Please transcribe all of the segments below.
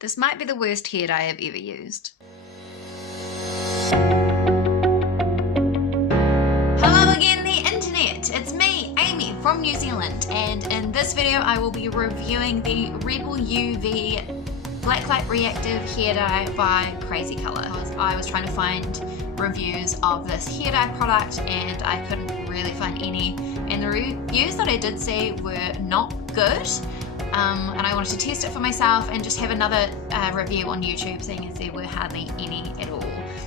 This might be the worst hair dye I've ever used. Hello again, the internet! It's me, Amy, from New Zealand, and in this video I will be reviewing the Rebel UV Blacklight Reactive Hair Dye by Crazy Colour. I was trying to find reviews of this hair dye product and I couldn't really find any, and the reviews that I did see were not good. And I wanted to test it for myself and just have another review on YouTube, seeing as there were hardly any at all.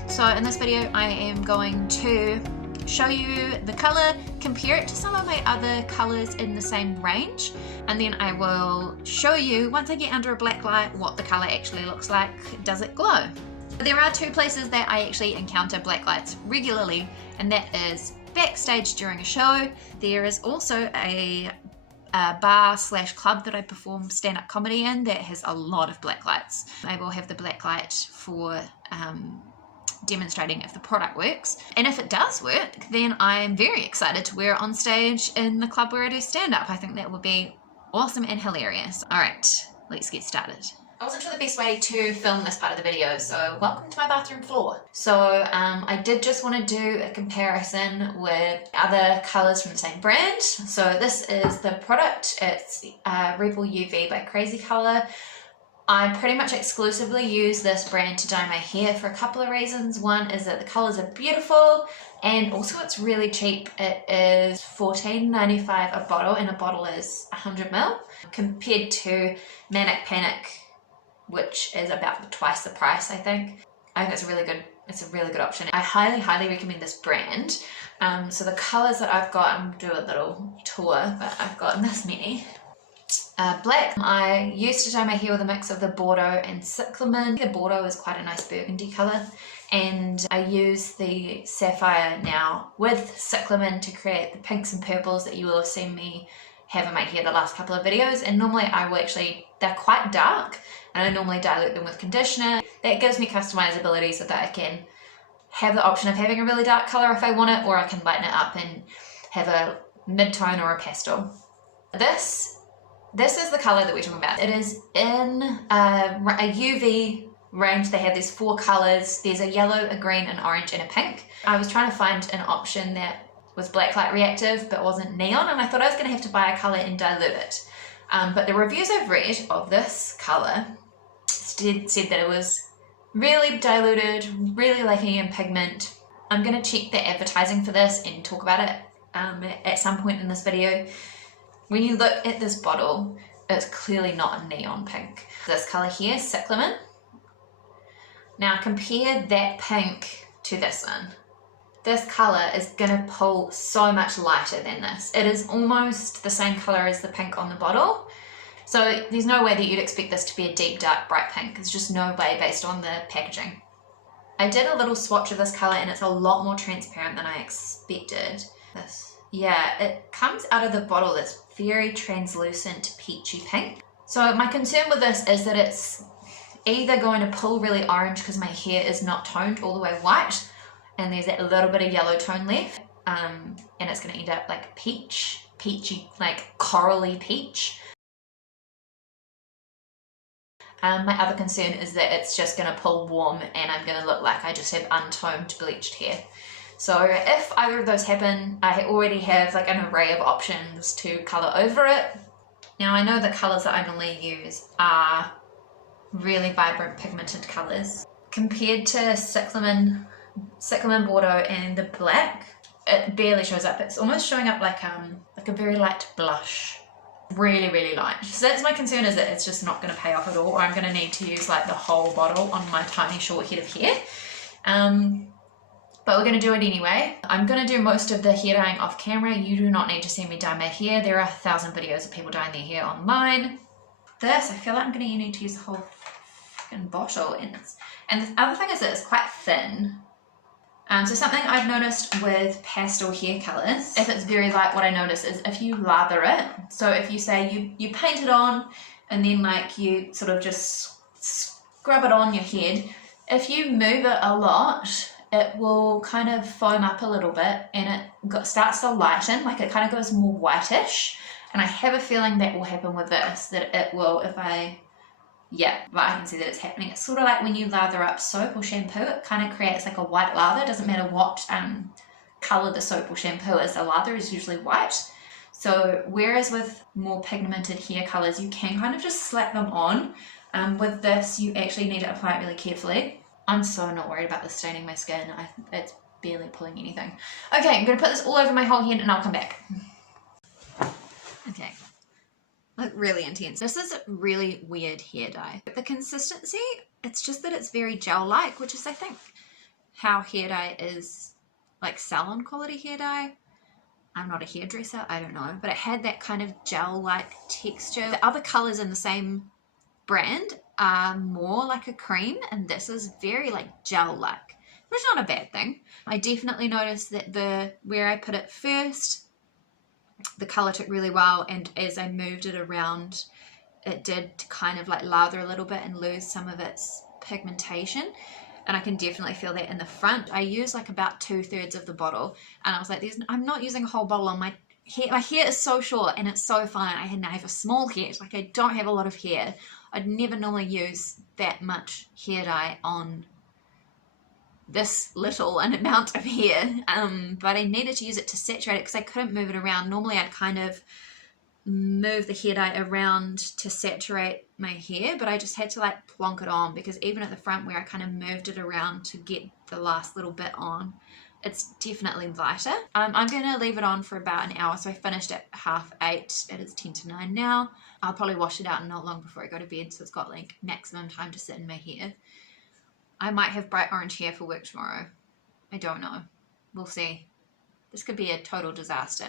So in this video I am going to show you the colour, compare it to some of my other colours in the same range, and then I will show you, once I get under a black light, what the colour actually looks like. Does it glow? There are two places that I actually encounter black lights regularly, and that is backstage during a show. There is also a bar / club that I perform stand-up comedy in that has a lot of black lights. I will have the black light for demonstrating if the product works, and if it does work, then I'm very excited to wear it on stage in the club where I do stand-up. I think that would be awesome and hilarious. Alright, let's get started. I wasn't sure the best way to film this part of the video, so welcome to my bathroom floor. So I did just want to do a comparison with other colours from the same brand. So this is the product. It's Rebel UV by Crazy Colour. I pretty much exclusively use this brand to dye my hair for a couple of reasons. One is that the colours are beautiful, and also it's really cheap. It is $14.95 a bottle, and a bottle is 100ml, compared to Manic Panic, which is about twice the price, I think. I think it's a really good option. I highly recommend this brand. So the colours that I've got, I'm gonna do a little tour, but I've got this many. Black. I used to dye my hair with a mix of the Bordeaux and Cyclamen. The Bordeaux is quite a nice burgundy colour, and I use the Sapphire now with Cyclamen to create the pinks and purples that you will have seen me have in my hair the last couple of videos. And normally I will they're quite dark, and I normally dilute them with conditioner. That gives me customizability so that I can have the option of having a really dark colour if I want it, or I can lighten it up and have a mid-tone or a pastel. This is the colour that we're talking about. It is in a UV range. They have these 4 colours. There's a yellow, a green, an orange, and a pink. I was trying to find an option that was blacklight reactive but wasn't neon, and I thought I was going to have to buy a colour and dilute it. But the reviews I've read of this colour said that it was really diluted, really lacking in pigment. I'm going to check the advertising for this and talk about it at some point in this video. When you look at this bottle, it's clearly not a neon pink. This colour here, Cyclamen. Now compare that pink to this one. This colour is going to pull so much lighter than this. It is almost the same colour as the pink on the bottle. So there's no way that you'd expect this to be a deep, dark, bright pink. There's just no way based on the packaging. I did a little swatch of this colour and it's a lot more transparent than I expected. Yeah, it comes out of the bottle that's very translucent peachy pink. So my concern with this is that it's either going to pull really orange because my hair is not toned all the way white, and there's that little bit of yellow tone left, and it's going to end up like peachy, like corally peach. My other concern is that it's just going to pull warm and I'm going to look like I just have untoned bleached hair. So if either of those happen, I already have like an array of options to colour over it. Now I know the colours that I normally use are really vibrant pigmented colours. Compared to Cyclamen Bordeaux and the black, it barely shows up. It's almost showing up like a very light blush. Really light. So that's my concern, is that it's just not going to pay off at all, or I'm going to need to use like the whole bottle on my tiny short head of hair. But we're going to do it anyway. I'm going to do most of the hair dyeing off camera. You do not need to see me dye my hair. There are 1,000 videos of people dyeing their hair online. This, I feel like I'm going to need to use the whole fucking bottle. And the other thing is that it's quite thin. So something I've noticed with pastel hair colours, if it's very light, what I notice is if you lather it, so if you say you paint it on and then like you sort of just scrub it on your head, if you move it a lot, it will kind of foam up a little bit and it starts to lighten, like it kind of goes more whitish. And I have a feeling that will happen with this, that it will, if I Yeah, but I can see that it's happening. It's sort of like when you lather up soap or shampoo, it kind of creates like a white lather. It doesn't matter what color the soap or shampoo is, the lather is usually white. So whereas with more pigmented hair colors, you can kind of just slap them on. With this, you actually need to apply it really carefully. I'm so not worried about this staining my skin. It's barely pulling anything. Okay, I'm gonna put this all over my whole head and I'll come back. Okay, look really intense. This is a really weird hair dye. The consistency, it's just that it's very gel-like, which is I think how hair dye is, like salon quality hair dye. I'm not a hairdresser, I don't know, but it had that kind of gel-like texture. The other colors in the same brand are more like a cream, and this is very like gel-like, which is not a bad thing. I definitely noticed that where I put it first, the color took really well, and as I moved it around, it did kind of like lather a little bit and lose some of its pigmentation. And I can definitely feel that in the front. I use like about 2/3 of the bottle, and I was like, I'm not using a whole bottle on my hair. My hair is so short and it's so fine. I have a small head, like I don't have a lot of hair. I'd never normally use that much hair dye on this little an amount of hair, but I needed to use it to saturate it because I couldn't move it around. Normally I'd kind of move the hair dye around to saturate my hair, but I just had to like plonk it on, because even at the front where I kind of moved it around to get the last little bit on, it's definitely lighter. I'm gonna leave it on for about an hour. So I finished at 8:30. It is 10 to 9 now. I'll probably wash it out not long before I go to bed, so it's got like maximum time to sit in my hair. I might have bright orange hair for work tomorrow. I don't know. We'll see. This could be a total disaster.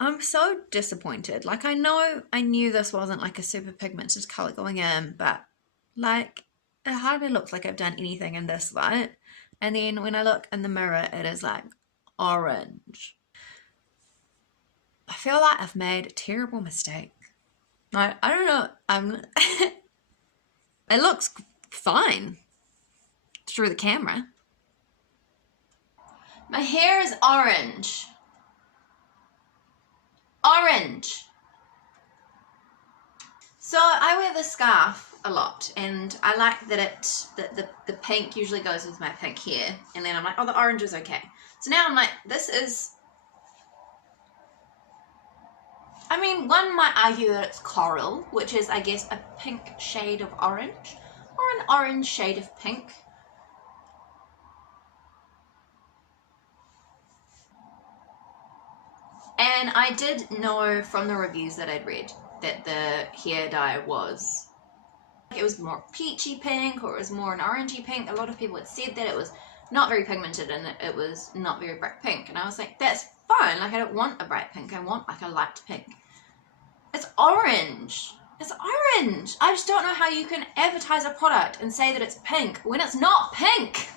I'm so disappointed. Like I knew this wasn't like a super pigmented color going in, but like it hardly looks like I've done anything in this light. And then when I look in the mirror, it is like orange. I feel like I've made a terrible mistake. I don't know. It looks fine through the camera. My hair is orange. Orange. So I wear the scarf a lot, and I like that the pink usually goes with my pink hair, and then I'm like, oh, the orange is okay. So now I'm like, this is, I mean, one might argue that it's coral, which is I guess a pink shade of orange, or an orange shade of pink. And I did know from the reviews that I'd read that the hair dye was, it was more peachy pink, or it was more an orangey pink. A lot of people had said that it was not very pigmented and that it was not very bright pink. And I was like, that's fine. Like I don't want a bright pink. I want like a light pink. It's orange. It's orange. I just don't know how you can advertise a product and say that it's pink when it's not pink.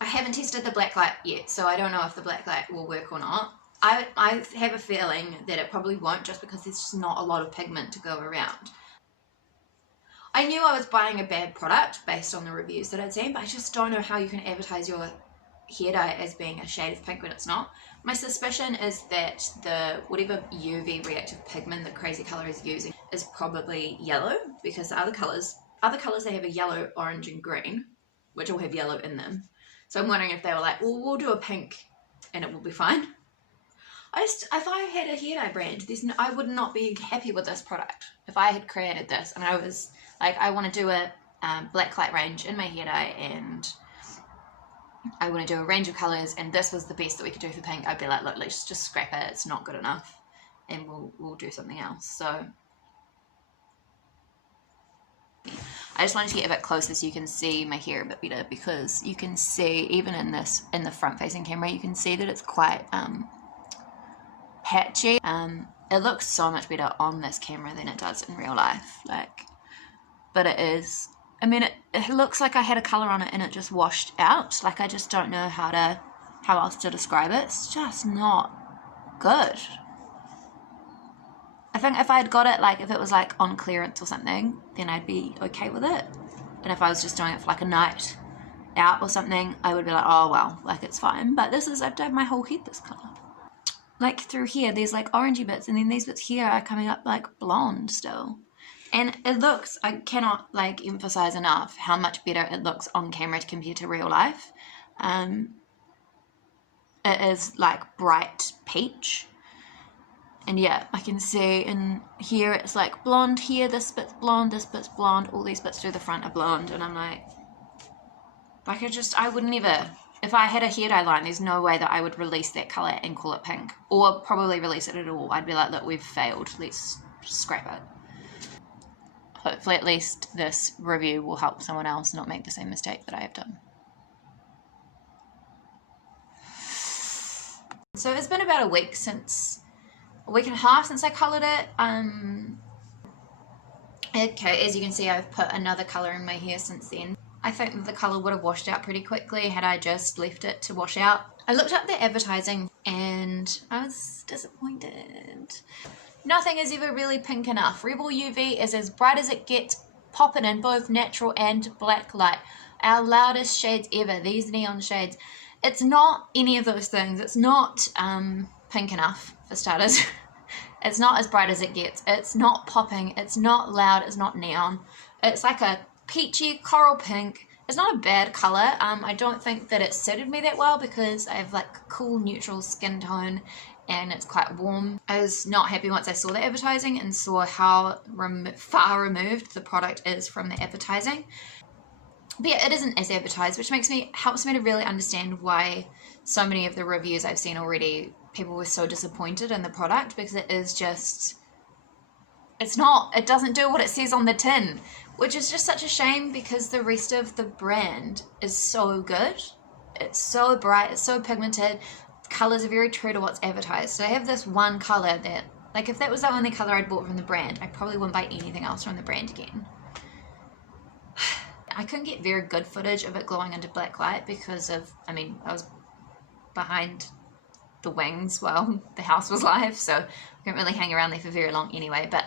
I haven't tested the blacklight yet, so I don't know if the blacklight will work or not. I have a feeling that it probably won't, just because there's just not a lot of pigment to go around. I knew I was buying a bad product based on the reviews that I'd seen, but I just don't know how you can advertise your hair dye as being a shade of pink when it's not. My suspicion is that the whatever UV reactive pigment that Crazy Color is using is probably yellow, because the other colors they have a yellow, orange and green, which all have yellow in them. So I'm wondering if they were like, well, we'll do a pink and it will be fine. If I had a hair dye brand, I would not be happy with this product. If I had created this and I was like, I want to do a blacklight range in my hair dye, and I want to do a range of colours, and this was the best that we could do for pink, I'd be like, look, let's just scrap it. It's not good enough, and we'll do something else. So I just wanted to get a bit closer so you can see my hair a bit better, because you can see even in the front facing camera, you can see that it's quite patchy. It looks so much better on this camera than it does in real life, but it is, I mean, it looks like I had a colour on it and it just washed out. Like, I just don't know how else to describe it. It's just not good. I think if I had got it, like, if it was like on clearance or something, then I'd be okay with it. And if I was just doing it for like a night out or something, I would be like, oh well, like, it's fine. But this is, I've dyed my whole head this colour. like through here, there's like orangey bits, and then these bits here are coming up like blonde still. And it looks, I cannot like emphasize enough how much better it looks on camera compared to real life. It is like bright peach. And yeah, I can see in here it's like blonde here, this bit's blonde, all these bits through the front are blonde, and I'm like I would never, if I had a hair dye line, there's no way that I would release that colour and call it pink, or probably release it at all. I'd be like, look, we've failed, let's scrap it. Hopefully at least this review will help someone else not make the same mistake that I have done. So it's been about a week and a half since I coloured it. Okay, as you can see, I've put another colour in my hair since then. I think that the colour would have washed out pretty quickly had I just left it to wash out. I looked up the advertising and I was disappointed. Nothing is ever really pink enough. Rebel UV is as bright as it gets, popping in both natural and black light. Our loudest shades ever, these neon shades. It's not any of those things. It's not pink enough, for starters. It's not as bright as it gets. It's not popping. It's not loud. It's not neon. It's like a peachy coral pink. It's not a bad colour. I don't think that it suited me that well because I have like cool neutral skin tone and it's quite warm. I was not happy once I saw the advertising and saw how far removed the product is from the advertising. But yeah, it isn't as advertised, which helps me to really understand why so many of the reviews I've seen already, people were so disappointed in the product, because it doesn't do what it says on the tin, which is just such a shame because the rest of the brand is so good. It's so bright, it's so pigmented, colours are very true to what's advertised. So I have this one colour that, like, if that was the only colour I'd bought from the brand, I probably wouldn't buy anything else from the brand again. I couldn't get very good footage of it glowing under black light because I was behind the wings while the house was live, so I couldn't really hang around there for very long anyway. But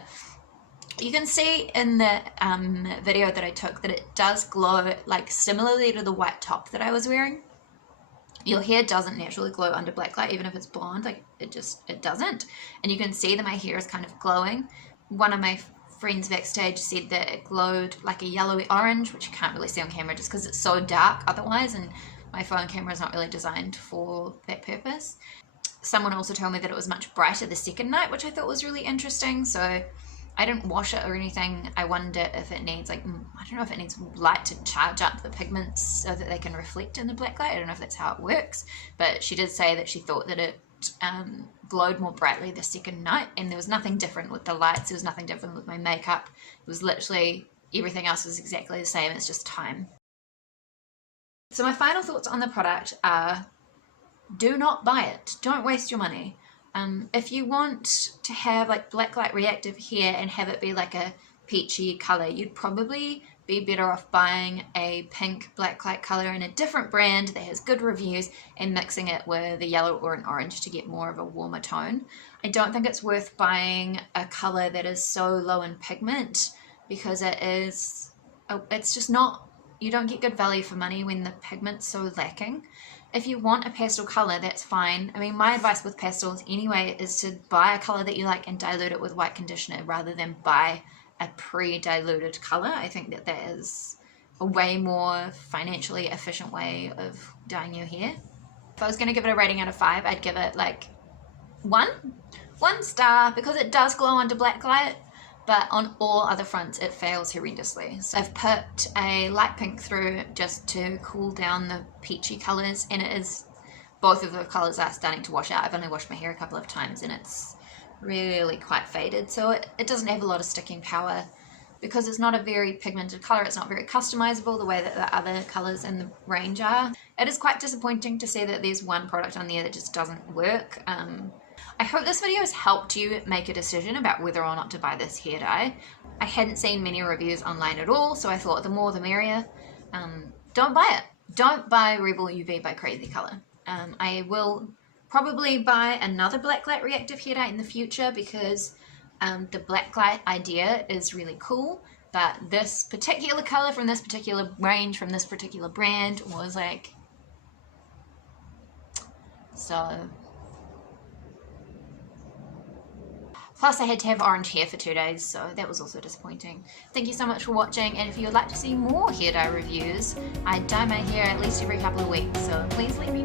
you can see in the video that I took that it does glow like similarly to the white top that I was wearing. Your hair doesn't naturally glow under black light, even if it's blonde, like it doesn't. And you can see that my hair is kind of glowing. One of my friends backstage said that it glowed like a yellowy orange, which you can't really see on camera just because it's so dark otherwise, and my phone camera is not really designed for that purpose. Someone also told me that it was much brighter the second night, which I thought was really interesting. So I didn't wash it or anything. I wonder if it needs, like, I don't know if it needs light to charge up the pigments so that they can reflect in the black light. I don't know if that's how it works, but she did say that she thought that it glowed more brightly the second night, and there was nothing different with the lights, there was nothing different with my makeup. It was literally everything else was exactly the same, it's just time. So my final thoughts on the product are, do not buy it, don't waste your money. If you want to have like blacklight reactive hair and have it be like a peachy colour, you'd probably be better off buying a pink blacklight colour in a different brand that has good reviews and mixing it with a yellow or an orange to get more of a warmer tone. I don't think it's worth buying a colour that is so low in pigment because it's just not, you don't get good value for money when the pigment's so lacking. If you want a pastel colour, that's fine. I mean, my advice with pastels anyway is to buy a colour that you like and dilute it with white conditioner rather than buy a pre-diluted colour. I think that that is a way more financially efficient way of dyeing your hair. If I was going to give it a rating out of 5, I'd give it like 1 star because it does glow under black light, but on all other fronts it fails horrendously. So I've put a light pink through just to cool down the peachy colours, and both of the colours are starting to wash out. I've only washed my hair a couple of times and it's really quite faded, so it doesn't have a lot of sticking power because it's not a very pigmented colour. It's not very customizable the way that the other colours in the range are. It is quite disappointing to see that there's one product on there that just doesn't work. I hope this video has helped you make a decision about whether or not to buy this hair dye. I hadn't seen many reviews online at all, so I thought the more the merrier. Don't buy it. Don't buy Rebel UV by Crazy Colour. I will probably buy another blacklight reactive hair dye in the future because the blacklight idea is really cool, but this particular colour from this particular range, from this particular brand was like, so Plus I had to have orange hair for 2 days, so that was also disappointing. Thank you so much for watching, and if you would like to see more hair dye reviews, I dye my hair at least every couple of weeks, so please let me know.